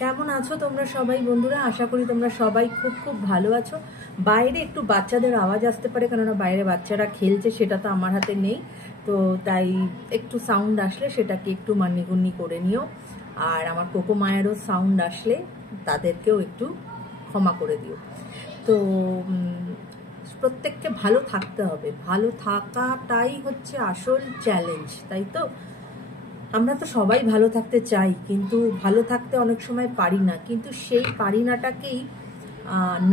কেমন আছো তোমরা সবাই বন্ধুরা? আশা করি তোমরা সবাই খুব খুব ভালো আছো। বাইরে একটু বাচ্চাদের আওয়াজ আসতে পারে, কেননা বাইরে বাচ্চারা খেলছে, সেটা তো আমার হাতে নেই। তো তাই একটু সাউন্ড আসলে সেটাকে একটু মান্যিগুন্যি করে নিও। আর আমার কোকো মায়েরও সাউন্ড আসলে তাদেরকেও একটু ক্ষমা করে দিও। তো প্রত্যেককে ভালো থাকতে হবে, ভালো থাকাটাই হচ্ছে আসল চ্যালেঞ্জ, তাই তো? আমরা তো সবাই ভালো থাকতে চাই, কিন্তু ভালো থাকতে অনেক সময় পারি না, কিন্তু সেই পারি নাটাকেই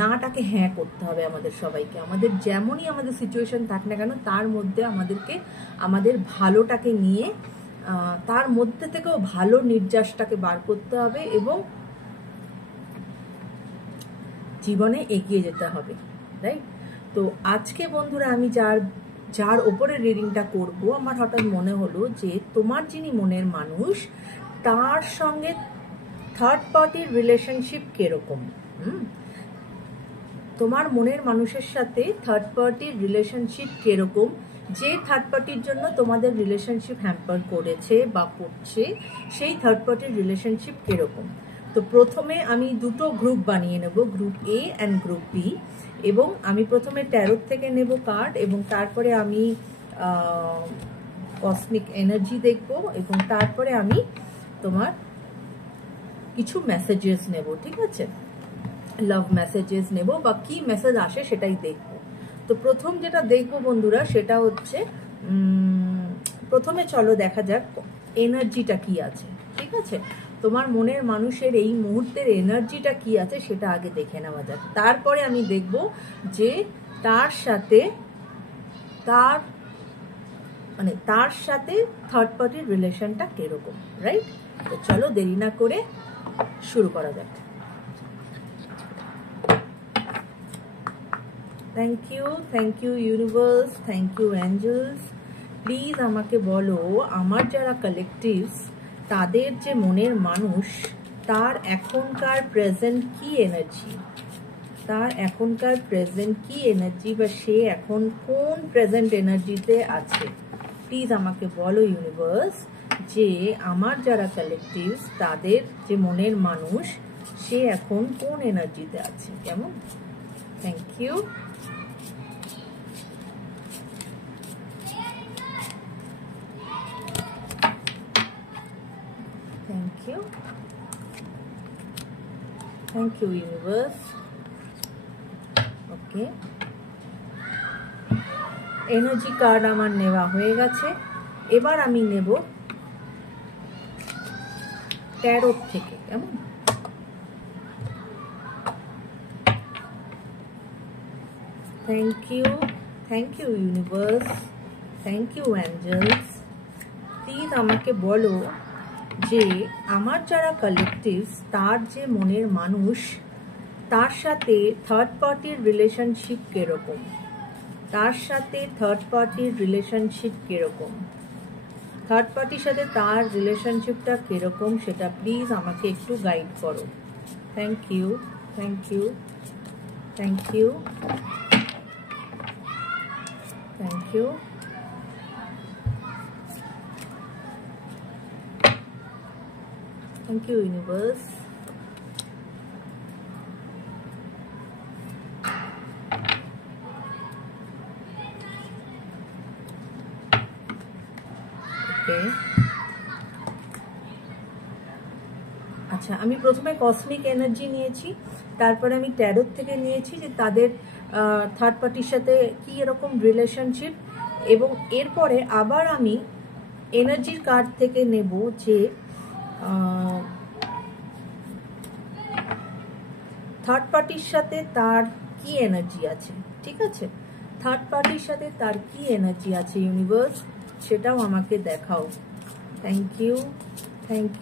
নাটাকে হ্যাঁ করতে হবে আমাদের সবাইকে। আমাদের যেমনই আমাদের সিচুয়েশন থাক না কেন, তার মধ্যে আমাদেরকে আমাদের ভালোটাকে নিয়ে তার মধ্যে থেকেও ভালো নির্যাসটাকে বার করতে হবে এবং জীবনে এগিয়ে যেতে হবে, রাইট? তো আজকে বন্ধুরা আমি যার ওপরে রিডিংটা করব, আমার হঠাৎ মনে হলো যে তোমার যিনি মনের মানুষ, তার সঙ্গে থার্ড পার্টির রিলেশনশিপ কিরকম। তোমার মনের মানুষের সাথে থার্ড পার্টির রিলেশনশিপ কিরকম, যে থার্ড পার্টির জন্য তোমাদের রিলেশনশিপ হ্যাম্পার করেছে বা করছে, সেই থার্ড পার্টির রিলেশনশিপ কিরকম। তো প্রথমে আমি দুটো গ্রুপ বানিয়ে নেব, group A and group B, এবং আমি প্রথমে ট্যারোট থেকে নেব কার্ড, এবং তারপরে আমি কসমিক এনার্জি দেখব, এবং তারপরে আমি তোমার কিছু মেসেজেস নেব, ঠিক আছে? লাভ মেসেজেস নেব, বা কি মেসেজ আসে সেটাই দেখব। তো প্রথম যেটা দেখব বন্ধুরা, সেটা হচ্ছে প্রথমে চলো দেখা যাক এনার্জিটা কি আছে, ঠিক আছে? তোমার মনের মানুষের এই মুহূর্তের এনার্জিটা কি আছে সেটা আগে দেখে নেওয়া যাক। তারপরে আমি দেখব যে তার সাথে থার্ড পার্টির রিলেশনটা কিরকম, রাইট? তো চলো দেরি না করে শুরু করা যাক। Thank you universe, thank you angels. Please আমাকে বলো, আমার যারা কালেকটিভস, তাদের যে মনের মানুষ, তার এখনকার প্রেজেন্ট কি এনার্জি, বা সে এখন কোন প্রেজেন্ট এনার্জিতে আছে। প্লিজ আমাকে বলো ইউনিভার্স, যে আমার যারা কালেকটিভস, তাদের যে মনের মানুষ, সে এখন কোন এনার্জিতে আছে, কেমন? Thank you. Thank you universe. Okay, energy card আমার নেওয়া হয়ে গেছে। এবার আমি নেব ট্যারোট থেকে, কেমন? Thank you universe, thank you angels. Please আমাকে বলো যে আমার যারা কালেকটিভস, তার যে মনের মানুষ, তার সাথে থার্ড পার্টির রিলেশনশিপ কিরকম, থার্ড পার্টির সাথে তার রিলেশনশিপটা কিরকম, সেটা প্লিজ আমাকে একটু গাইড করো। Thank you. Thank you universe. Okay. আচ্ছা, আমি প্রথমে কসমিক এনার্জি নিয়েছি, তারপরে আমি ট্যারোট থেকে নিয়েছি যে তাদের থার্ড পার্টির সাথে কি এরকম রিলেশনশিপ, এবং এরপরে আবার আমি এনার্জির কার্ড থেকে নেব যে থার্ড পার্টির সাথে তার কি এনার্জি আছে, ঠিক আছে? থার্ড পার্টির সাথে তার কি এনার্জি আছে ইউনিভার্স, সেটাও আমাকে দেখাও। Thank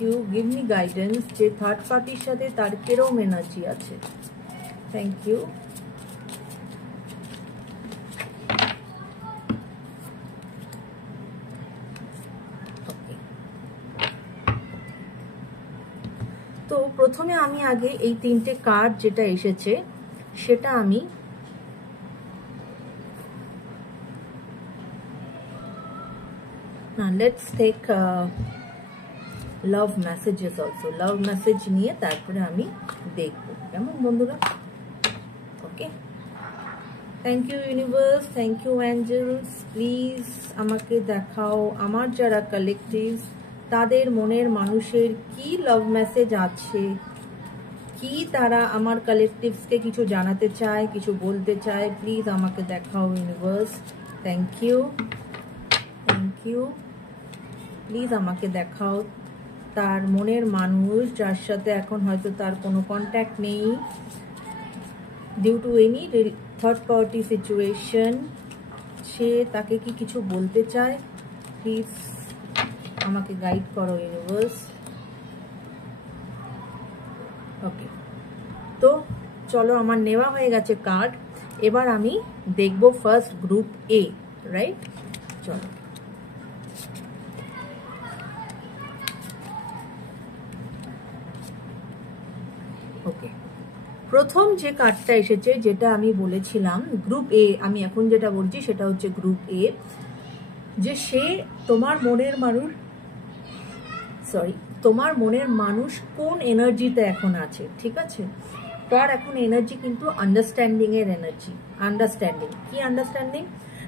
you, give me guidance যে থার্ড পার্টির সাথে তার কিরকম এনার্জি আছে। Thank you. তো প্রথমে আমি আগে এই তিনটে কার্ড যেটা এসেছে সেটা আমি let's take love messages also, love message নিয়ে তারপরে আমি দেখবো, কেমন বন্ধুরা? Okay, thank you universe, thank you angels. Please আমাকে দেখাও আমার যারা কালেকটিভ তাদের মনের মানুষের কি লাভ মেসেজ আছে, কি তারা আমার কালেকটিভসকে কিছু জানাতে চায়, কিছু বলতে চায়। প্লিজ আমাকে দেখাও universe. Thank you, thank you. Please আমাকে দেখাও তার মনের মানুষ যার সাথে এখন হয়তো তার কোনো কন্ট্যাক্ট নেই, due to any third party situation, সে তাকে কি কিছু বলতে চায়। প্লিজ আমাকে গাইড করো ইউনিভার্স। ওকে, তো চলো আমার নেওয়া হয়ে গেছে কার্ড, এবার আমি দেখব ফার্স্ট গ্রুপ এ, রাইট? চলো, ওকে, প্রথম যে কার্ডটা এসেছে, যেটা আমি বলেছিলাম গ্রুপ এ, আমি এখন যেটা বলছি সেটা হচ্ছে গ্রুপ এ, যে সে তোমার মনের মানুষ, সরি, তোমার মনের মানুষ কোন এনার্জিতে এখন আছে, ঠিক আছে? তার এখন এনার্জি কিন্তু আন্ডারস্ট্যান্ডিং এর এনার্জি। আন্ডারস্ট্যান্ডিং কি? আন্ডারস্ট্যান্ডিং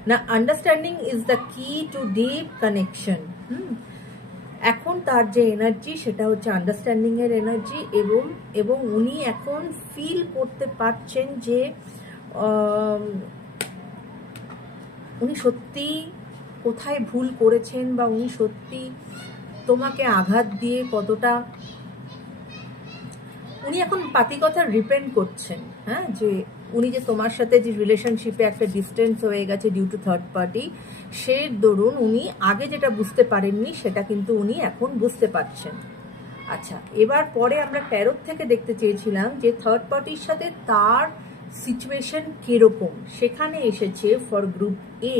না, আন্ডারস্ট্যান্ডিং ইজ দ্য কি টু ডিপ কানেকশন। এখন তার যে এনার্জি সেটা হচ্ছে আন্ডারস্ট্যান্ডিং এর এনার্জি, এবং উনি এখন ফিল করতে পারছেন যে উনি সত্যি কোথায় ভুল করেছেন, বা উনি সত্যি তোমাকে আঘাত দিয়ে কতটা, উনি এখন পাতি কথা রিপেন্ড করছেন। হ্যাঁ, যে উনি যে তোমার সাথে যে রিলেশনশিপে একটা ডিস্টেন্স হয়ে গেছে ডিউ টু থার্ড পার্টি, সে দরুন উনি আগে যেটা বুঝতে পারেননি সেটা কিন্তু উনি এখন বুঝতে পারছেন। আচ্ছা, এবার পরে আমরা ট্যারোট থেকে দেখতে চেয়েছিলাম যে থার্ড পার্টির সাথে তার সিচুয়েশন কিরকম, সেখানে এসেছে for group A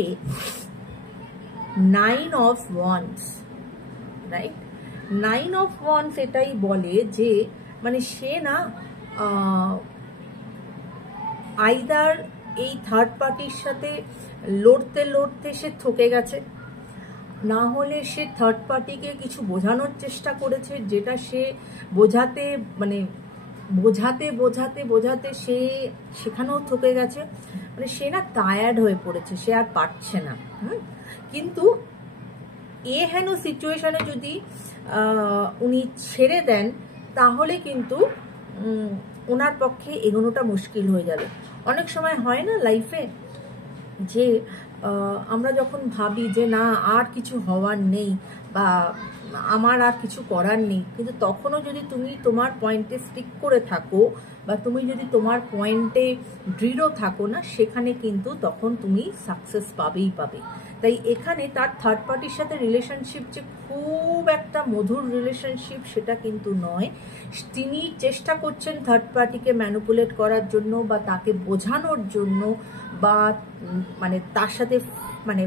9 of Wands, right? 9 of Wands এটাই বলে যে মানে সে না আইদার এই থার্ড পার্টির সাথে লড়তে লড়তে সে থকে গেছে, না হলে সে থার্ড পার্টিকে কিছু বোঝানোর চেষ্টা করেছে, যেটা সে বোঝাতে মানে বোঝাতে বোঝাতে বোঝাতে সে সেখানেও থকে গেছে, মানে সে না টায়ার্ড হয়ে পড়েছে, সে আর পারছে না। কিন্তু এ হেন সিচুয়েশনে যদি উনি ছেড়ে দেন তাহলে কিন্তু ওনার পক্ষে এগোনোটা মুশকিল হয়ে যাবে। অনেক সময় হয় না লাইফে যে আমরা যখন ভাবি যে না আর কিছু হওয়ার নেই বা আমার আর কিছু করার নেই, কিন্তু তখনও যদি তুমি তোমার পয়েন্টে স্টিক করে থাকো বা তুমি যদি তোমার পয়েন্টে দৃঢ় থাকো না, সেখানে কিন্তু তখন তুমি সাকসেস পাবেই পাবে। তাই এখানে তার থার্ড পার্টির সাথে রিলেশনশিপ যে খুব একটা মধুর রিলেশনশিপ সেটা কিন্তু নয়। তিনি চেষ্টা করছেন থার্ড পার্টিকে ম্যানিপুলেট করার জন্য বা তাকে বোঝানোর জন্য, বা মানে তার সাথে মানে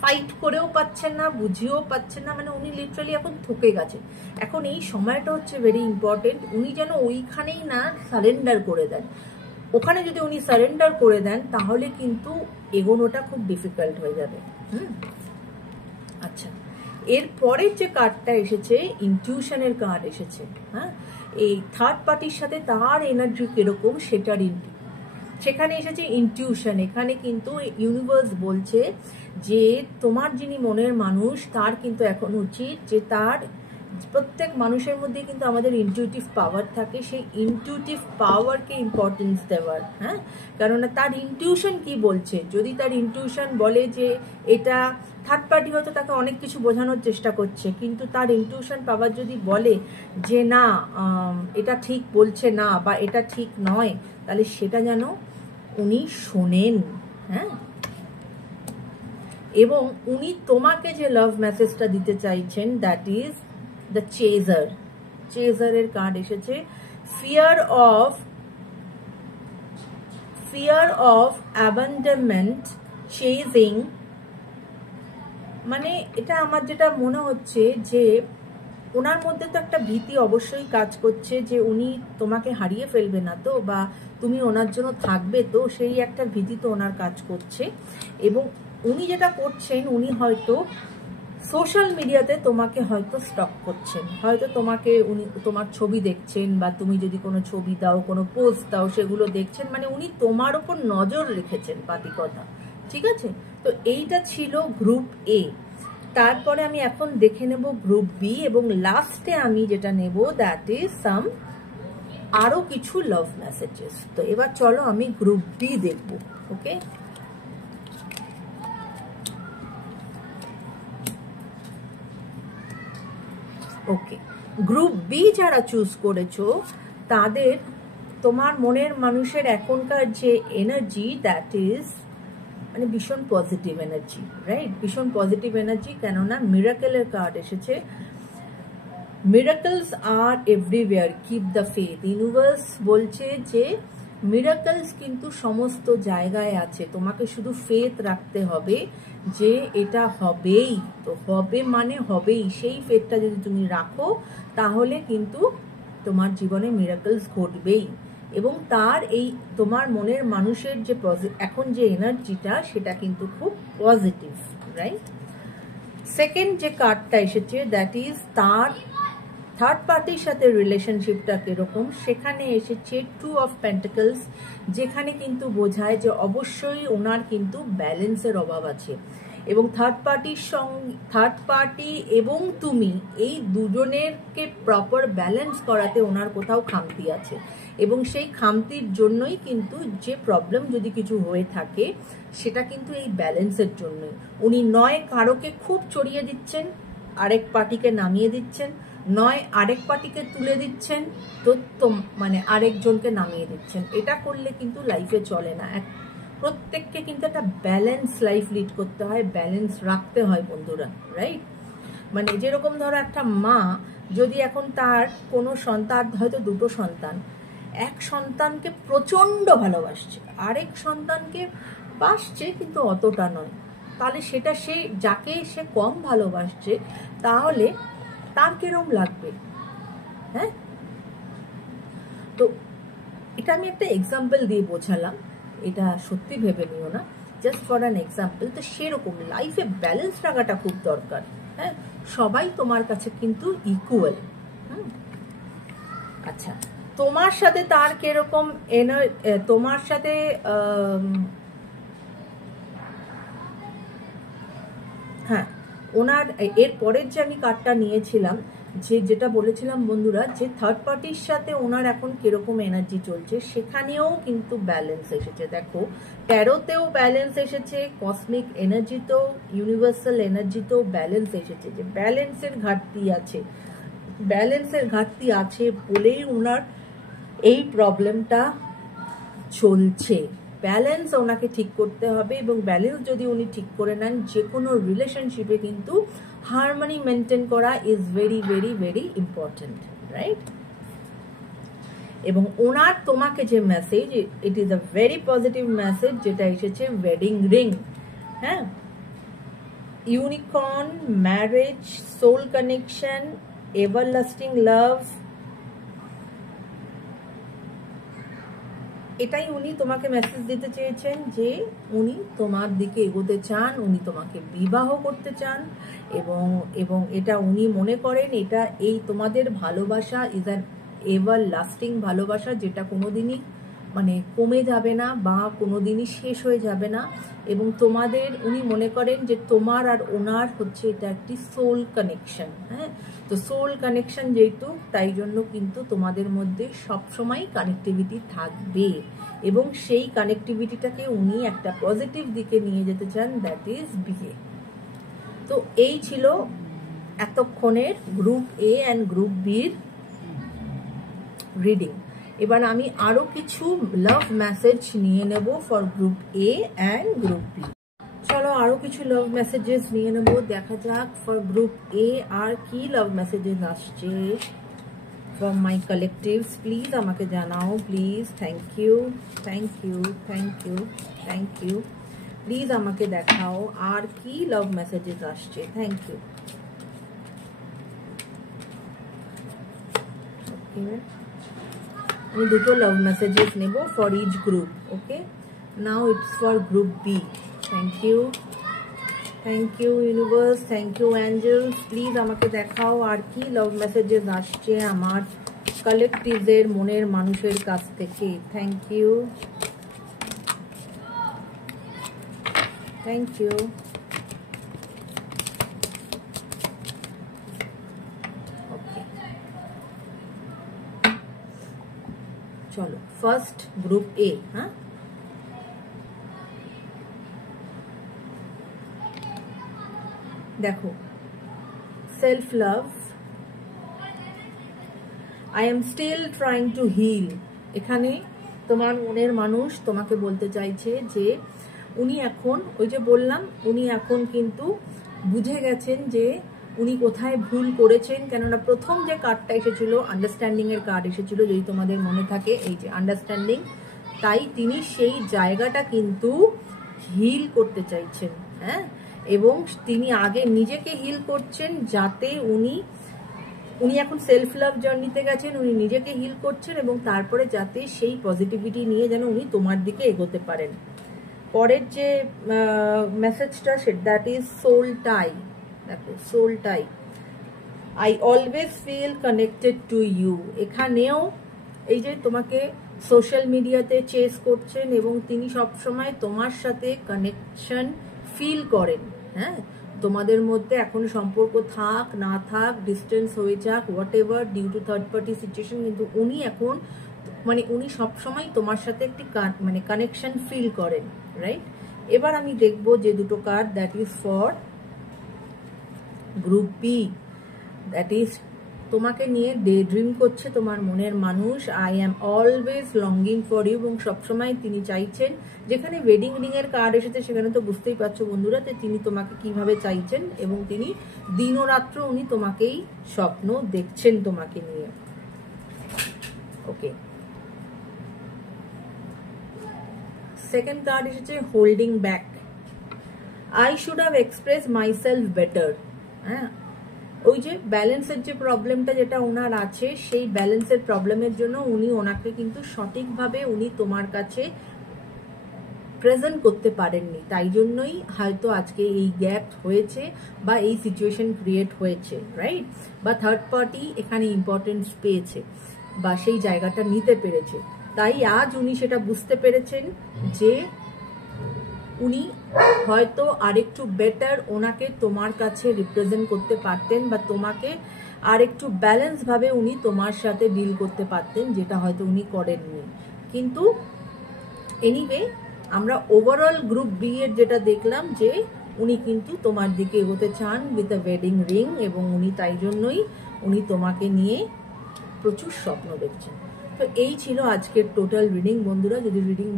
ফাইট করেও পাচ্ছেন না, বুঝিয়েও পাচ্ছেন না, মানে উনি লিটারালি এখন থকে গেছে। এখন এই সময়টা হচ্ছে ভেরি ইম্পর্টেন্ট, উনি যেন ওইখানেই না সারেন্ডার করে দেন। ওখানে যদি উনি সারেন্ডার করে দেন তাহলে কিন্তু এগোনোটা খুব ডিফিকাল্ট হয়ে যাবে। আচ্ছা, এর পরের যে কার্ডটা এসেছে ইনটিউশনের কার্ড এসেছে। হ্যাঁ, এই থার্ড পার্টির সাথে তার এনার্জি কিরকম সেটার সেখানে এসেছে ইনটিউশন। এখানে কিন্তু ইউনিভার্স বলছে যে তোমার যিনি মনের মানুষ তার কিন্তু এখন উচিত যে তার প্রত্যেক মানুষের মধ্যে কিন্তু আমাদের ইনটিউটিভ পাওয়ার থাকে, সেই ইনটিউটিভ পাওয়ারকে ইম্পর্টেন্স দেওয়ার। হ্যাঁ, কেননা তার ইনটিউশন কি বলছে, যদি তার ইনটিউশন বলে যে এটা থার্ড পার্টি হয়তো তাকে অনেক কিছু বোঝানোর চেষ্টা করছে, কিন্তু তার ইনটিউশন পাওয়ার যদি বলে যে না এটা ঠিক বলছে না বা এটা ঠিক নয়, তাহলে সেটা যেন উনি শোনেন। হ্যাঁ, এবং উনি তোমাকে যে লাভ মেসেজটা দিতে চাইছেন দ্যাট ইজ দ্য চেজার। চেজারের কার্ড এসেছে। ফিয়ার অফ অ্যাবান্ডনমেন্ট, চেজিং, মানে এটা আমার যেটা মনে হচ্ছে যে ওনার মধ্যে তো একটা ভীতি অবশ্যই কাজ করছে যে উনি তোমাকে হারিয়ে ফেলবে না তো, বা তুমি ওনার জন্য থাকবে তো, সেই একটা ভীতি তো ওনার কাজ করছে। এবং উনি যেটা করছেন, উনি হয়তো সোশ্যাল মিডিয়াতে তোমাকে হয়তো স্টক করছেন, হয়তো তোমাকে উনি তোমার ছবি দেখছেন, বা তুমি যদি কোনো ছবি দাও, কোনো পোস্ট দাও, সেগুলো দেখছেন, মানে উনি তোমার ওপর নজর রেখেছেন, পাতি কথা। ঠিক আছে, তো এইটা ছিল গ্রুপ এ। তারপরে আমি এখন দেখে নেব গ্রুপ বি, এবং লাস্টে আমি যেটা নেব দ্যাট ইজ সাম আরো কিছু লাভ মেসেজেস। তো এবার চলো আমি গ্রুপ বি দেখব। ওকে, ওকে, গ্রুপ বি যারা চুজ করেছো তাদের তোমার মনের মানুষের এখনকার যে এনার্জি দ্যাট ইজ মানে ভীষণ পজিটিভ এনার্জি, রাইট? ভীষণ পজিটিভ এনার্জি, কেননা মিরাকেলের কার্ড এসেছে। Miracles are everywhere, keep the faith. Universe বলছে যে মিরাকলস কিন্তু সমস্ত জায়গায় আছে, তোমাকে শুধু ফেথ রাখতে হবে যে এটা হবেই। তো হবে মানে হবেই, সেই ফেথটা যদি তুমি রাখো তাহলে কিন্তু তোমার জীবনে মিরাকলস ঘটবেই। এবং তার এই তোমার মনের মানুষের যে এখন যে এনার্জিটা সেটা কিন্তু খুব পজিটিভ, রাইট? সেকেন্ড যে কার্ডটা এসেছে দ্যাট ইজ তার থার্ড পার্টির সাথে রিলেশনশিপটা কিরকম, সেখানে এসেছে 2 অফ পেন্টাকলস, যেখানে কিন্তু বোঝায় যে অবশ্যই ওনার কিন্তু ব্যালেন্সের অভাব আছে। এবং থার্ড পার্টি এবং তুমি এই দুজনেরকে প্রপার ব্যালেন্স করাতে ওনার কোথাও খামতি আছে, এবং সেই খামতির জন্যই কিন্তু যে প্রবলেম যদি কিছু হয়ে থাকে সেটা কিন্তু এই ব্যালেন্সের জন্যই। উনি নয় কারোকে খুব চড়িয়ে দিচ্ছেন, আরেক পার্টিকে নামিয়ে দিচ্ছেন, নয় আরেক পার্টিকে তুলে দিচ্ছেন তো মানে আরেকজনকে নামিয়ে দিচ্ছেন। এটা করলে কিন্তু লাইফে চলে না। প্রত্যেককে কিন্তু একটা ব্যালেন্স লাইফ লিড করতে হয়, ব্যালেন্স রাখতে হয় বন্ধুরা, রাইট? মানে যেরকম ধরো একটা মা যদি এখন তার কোনো সন্তান, হয়তো দুটো সন্তান, এক সন্তানকে প্রচন্ড ভালোবাসছে, আরেক সন্তানকে বাসছে কিন্তু অতটা নয়, তাহলে সেটা সে যাকে সে কম ভালোবাসছে তাহলে তার কিরম লাগবে? হ্যাঁ, তো এটা আমি একটা এক্সাম্পল দিয়ে বোঝালাম, এটা সত্যি ভেবে নিও না, জাস্ট ফর অ্যান এক্সাম্পল। তো সেরকম লাইফে ব্যালেন্স রাখাটা খুব দরকার। হ্যাঁ, সবাই তোমার কাছে কিন্তু ইকুয়াল। আচ্ছা, তোমার সাথে তার কিরকম তোমার সাথে হ্যাঁ, ওনার এর পরের যে আমি কার্ডটা নিয়েছিলাম, যেটা বলেছিলাম বন্ধুরা যে থার্ড পার্টির সাথে ওনার এখন কিরকম এনার্জি চলছে, সেখানেও কিন্তু ব্যালেন্স এসেছে। দেখো, ট্যারোতেও ব্যালেন্স এসেছে, কসমিক এনার্জিতেও, ইউনিভার্সাল এনার্জিতেও ব্যালেন্স এসেছে, যে ব্যালেন্সের ঘাটতি আছে। ব্যালেন্সের ঘাটতি আছে বলেই ওনার এই প্রবলেমটা চলছে। ব্যালেন্স ওনাকে ঠিক করতে হবে, এবং ব্যালেন্স যদি উনি ঠিক করে নেন, যে কোনো রিলেশনশিপে কিন্তু হারমোনি মেনটেন করা is very very very important, right? এবং ওনার তোমাকে যে message, it is a very positive message, যেটা এসেছে ওয়েডিং রিং। হ্যাঁ, unicorn, marriage, soul connection, everlasting love, এটাই উনি তোমাকে মেসেজ দিতে চেয়েছেন, যে উনি তোমার দিকে এগোতে চান, উনি তোমাকে বিবাহ করতে চান, এবং এটা উনি মনে করেন এটা এই তোমাদের ভালোবাসা ইজ অ্যান এভার লাস্টিং ভালোবাসা, যেটা কোনোদিনই মানে কমে যাবে না বা কোনোদিনই শেষ হয়ে যাবে না। এবং তোমাদের উনি মনে করেন যে তোমার আর ওনার হচ্ছে এটা একটি সোল কানেকশন। হ্যাঁ, তো সোল কানেকশন যেহেতু, তাই জন্য কিন্তু তোমাদের মধ্যে সবসময় কানেক্টিভিটি থাকবে, এবং সেই কানেক্টিভিটিটাকে উনি একটা পজিটিভ দিকে নিয়ে যেতে চান, দ্যাট ইজ বিয়ে। তো এই ছিল এতক্ষণের গ্রুপ এ অ্যান্ড গ্রুপ বির রিডিং। এবার আমি আরো কিছু লাভ মেসেজ নিয়ে নেব for group A and group B. চলো আরো কিছু লাভ মেসেজেস নিয়ে নেব, দেখা যাক ফর গ্রুপ এ আর কি লাভ মেসেজেস আসছে ফ্রম মাই কালেকটিভস। প্লিজ আমাকে জানাও, please. Thank you, thank you, thank you, thank you. Please আমাকে দেখাও আর কি লাভ মেসেজেস আসছে। Thank you. আমি দুটো লাভ মেসেজেস নেব for each group. Okay, now it's for group B. Thank you, thank you universe, thank you angels. Please আমাকে দেখাও আর কি লাভ মেসেজেস আসছে আমার কালেকটিভের মনের মানুষের কাছ থেকে। Thank you, thank you. চলো ফার্স্ট গ্রুপ এ। হ্যাঁ, দেখো, self love, I am still trying to heal. এখানে তোমার মনের মানুষ তোমাকে বলতে চাইছে যে উনি এখন, ওই যে বললাম, উনি এখন কিন্তু বুঝে গেছেন যে উনি কোথায় ভুল করেছেন। কেননা প্রথম যে কার্ডটা এসেছিল, আন্ডারস্ট্যান্ডিং এর কার্ড এসেছিল, যদি তোমাদের মনে থাকে, এই যে আন্ডারস্ট্যান্ডিং। তাই তিনি সেই জায়গাটা কিন্তু হিল করতে চাইছেন। হ্যাঁ, এবং তিনি আগে নিজেকে হিল করছেন, যাতে উনি এখন সেলফ লাভ জার্নিতে গেছেন, উনি নিজেকে হিল করছেন, এবং তারপরে যাতে সেই পজিটিভিটি নিয়ে যেন উনি তোমার দিকে এগোতে পারেন। পরের যে মেসেজটা, দ্যাট ইজ সোল টাই। দেখো, soul tie, I always feel connected to you. এখানেও এই যে তোমাকে সোশ্যাল মিডিয়াতে চেস করছেন এবং তিনি সবসময় তোমার সাথে কানেকশন ফিল করেন। হ্যাঁ, তোমাদের মধ্যে এখন সম্পর্ক থাক না থাক, ডিস্টেন্স হয়ে যাক, whatever, due to third party situation, কিন্তু উনি এখন উনি সবসময় তোমার সাথে একটি কানেকশন ফিল করেন, রাইট? এবার আমি দেখবো যে দুটো card, that is for group B. That is তোমাকে নিয়ে ডে ড্রিম করছে তোমার মনের মানুষ। I am always longing for you, এবং সবসময় তিনি চাইছেন, যেখানে ওয়েডিং রিং এর কার্ড এসেছে সেখানে তো বুঝতেই পারছো বন্ধুরা যে তিনি তোমাকে কিভাবে চাইছেন, এবং তিনি দিন ও রাত্র উনি তোমাকেই স্বপ্ন দেখছেন তোমাকে নিয়ে। ওকে, সেকেন্ড কার্ড এসেছে holding back. I should have express myself better. হ্যাঁ, ওই যে ব্যালেন্সের যে প্রবলেমটা যেটা ওনার আছে, সেই ব্যালেন্সের প্রবলেমের জন্য উনি ওনাকে কিন্তু সঠিকভাবে উনি তোমার কাছে প্রেজেন্ট করতে পারেননি। তাই জন্যই হয়তো আজকে এই গ্যাপ হয়েছে বা এই সিচুয়েশন ক্রিয়েট হয়েছে, রাইট? বা থার্ড পার্টি এখানে ইম্পর্টেন্স পেয়েছে বা সেই জায়গাটা নিতে পেরেছে। তাই আজ উনি সেটা বুঝতে পেরেছেন যে উনি হয়তো আরেকটু বেটার ওনাকে তোমার কাছে রিপ্রেজেন্ট করতে পারতেন, বা তোমাকে আরেকটু ব্যালেন্স ভাবে উনি তোমার সাথে ডিল করতে পারতেন, যেটা হয়তো উনি করেননি। কিন্তু এনিওয়ে, আমরা ওভারঅল গ্রুপ বি এর যেটা দেখলাম যে উনি কিন্তু তোমার দিকে এগোতে চান উইথ আ ওয়েডিং রিং, এবং উনি তাই জন্যই উনি তোমাকে নিয়ে প্রচুর স্বপ্ন দেখছেন। তো এই ছিল আজকের টোটাল রিডিং বন্ধুরা। যদি রিডিং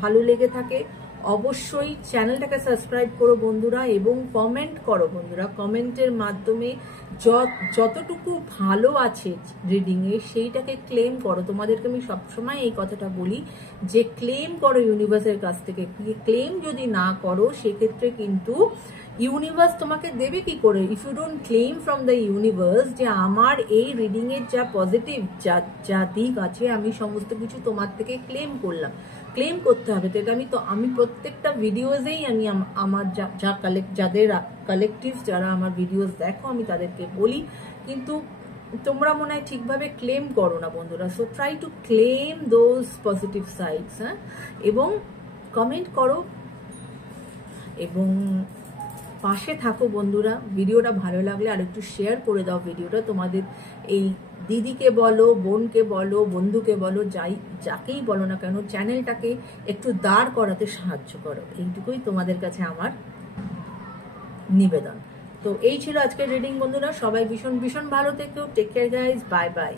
ভালো লেগে থাকে অবশ্যই চ্যানেলটাকে সাবস্ক্রাইব করো বন্ধুরা, এবং কমেন্ট করো বন্ধুরা। কমেন্টের মাধ্যমে যতটুকু ভালো আছে রিডিংয়ে সেইটাকে ক্লেম করো। তোমাদেরকে আমি সবসময় এই কথাটা বলি যে ক্লেম করো ইউনিভার্সের কাছ থেকে। ক্লেম যদি না করো সেক্ষেত্রে কিন্তু ইউনিভার্স তোমাকে দেবে কি করে? If you don't claim from the universe যে আমার এই রিডিং এর যা পজিটিভ যা দিক আছে আমি সমস্ত কিছু তোমার থেকে ক্লেম করলাম। ক্লেম করতে হবে। তো এটা আমি প্রত্যেকটা ভিডিওজেই আমি আমার যাদের কালেকটিভ যারা আমার ভিডিওস দেখো আমি তাদেরকে বলি, কিন্তু তোমরা মনে হয় ঠিকভাবে ক্লেম করো না বন্ধুরা। So try to claim those positive sides. হ্যাঁ, এবং কমেন্ট করো এবং পাশে থাকো বন্ধুরা। ভিডিওটা ভালো লাগলে আর একটু শেয়ার করে দাও ভিডিওটা। তোমাদের এই দিদিকে বলো, বোনকে বলো, বন্ধুকে বলো, যাকেই বলো না কেন, চ্যানেলটাকে একটু দাঁড় করাতে সাহায্য করো। এইটুকুই তোমাদের কাছে আমার নিবেদন। তো এই ছিল আজকের রিডিং বন্ধুরা। সবাই ভীষণ ভীষণ ভালো থেকো। Take care guys, bye by.